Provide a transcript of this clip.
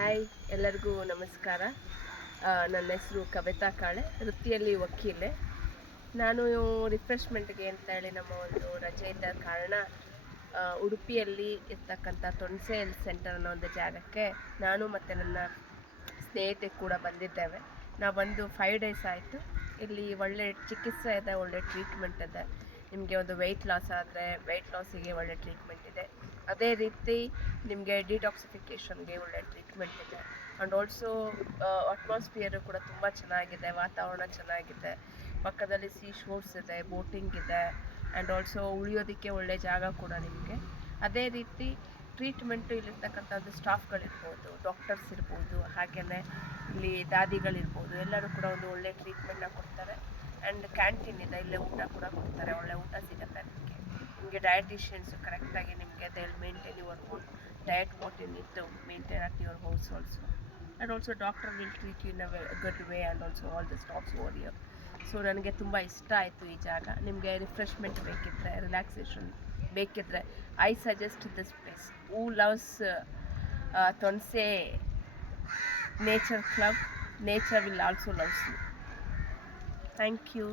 Hi, ಎಲ್ಲರಿಗೂ ನಮಸ್ಕಾರ. ನನ್ನ ಹೆಸರು ಕವಿತಾ ಕಾಳೆ, ವೃತ್ತಿಯಲ್ಲಿ ವಕೀಲೆ. ನಾನು ರಿಫ್ರೆಶ್ಮೆಂಟ್ಗೆ ಅಂತ ಹೇಳಿ ನಮ್ಮ ಒಂದು ರಜೆ ಇದ್ದ ಕಾರಣ ಉಡುಪಿಯಲ್ಲಿ ಇರ್ತಕ್ಕಂಥ ತೊಣಸೆ ಹೆಲ್ತ್ ಸೆಂಟರ್ ಅನ್ನೋ ಒಂದು ಜಾಗಕ್ಕೆ ನಾನು ಮತ್ತು ನನ್ನ ಸ್ನೇಹಿತೆ ಕೂಡ ಬಂದಿದ್ದೇವೆ. ನಾವು ಬಂದು 5 ಡೇಸ್ ಆಯಿತು. ಇಲ್ಲಿ ಒಳ್ಳೆ ಚಿಕಿತ್ಸೆ ಇದೆ, ಒಳ್ಳೆ ಟ್ರೀಟ್ಮೆಂಟ್ ಇದೆ. ನಿಮಗೆ ಒಂದು ವೆಯ್ಟ್ ಲಾಸ್ ಆದರೆ ವೆಯ್ಟ್ ಲಾಸಿಗೆ ಒಳ್ಳೆ ಟ್ರೀಟ್ಮೆಂಟ್ ಇದೆ. ಅದೇ ರೀತಿ ನಿಮಗೆ ಡಿಟಾಕ್ಸಿಫಿಕೇಷನ್ಗೆ ಒಳ್ಳೆ ಟ್ರೀಟ್ಮೆಂಟ್ ಇದೆ. ಆ್ಯಂಡ್ ಆಲ್ಸೋ ಅಟ್ಮಾಸ್ಫಿಯರು ಕೂಡ ತುಂಬ ಚೆನ್ನಾಗಿದೆ, ವಾತಾವರಣ ಚೆನ್ನಾಗಿದೆ. ಪಕ್ಕದಲ್ಲಿ ಶೋರ್ಸ್ ಇದೆ, ಬೋಟಿಂಗ್ ಇದೆ. ಆ್ಯಂಡ್ ಆಲ್ಸೋ ಉಳಿಯೋದಕ್ಕೆ ಒಳ್ಳೆ ಜಾಗ ಕೂಡ ನಿಮಗೆ. ಅದೇ ರೀತಿ ಟ್ರೀಟ್ಮೆಂಟು ಇಲ್ಲಿರ್ತಕ್ಕಂಥದ್ದು ಸ್ಟಾಫ್ಗಳಿರ್ಬೋದು, ಡಾಕ್ಟರ್ಸ್ ಇರ್ಬೋದು, ಹಾಗೆಯೇ ಇಲ್ಲಿ ದಾದಿಗಳಿರ್ಬೋದು, ಎಲ್ಲರೂ ಕೂಡ ಒಂದು ಒಳ್ಳೆ ಟ್ರೀಟ್ಮೆಂಟ್ನ ಕೊಡ್ತಾರೆ. ಆ್ಯಂಡ್ ಕ್ಯಾಂಟೀನ್ ಇದೆ, ಇಲ್ಲೇ ಊಟ ಕೂಡ ಕೊಡ್ತಾರೆ, ಒಳ್ಳೆ ಊಟ ಸಿಗುತ್ತೆ ನಿಮಗೆ ಡಯಟಿಷಿಯನ್ಸು ಕರೆಕ್ಟಾಗಿ ನಿಮಗೆ they will maintain your own diet what you need to maintain at your house also. And also doctor will treat you in a good way and also all the staffs over here. So ನನಗೆ ತುಂಬ ಇಷ್ಟ ಆಯಿತು ಈ ಜಾಗ. ನಿಮಗೆ refreshment ಬೇಕಿದ್ದರೆ, relaxation ಬೇಕಿದ್ದರೆ, I suggest this place. Who loves Thonse nature club, nature will also loves you. Thank you.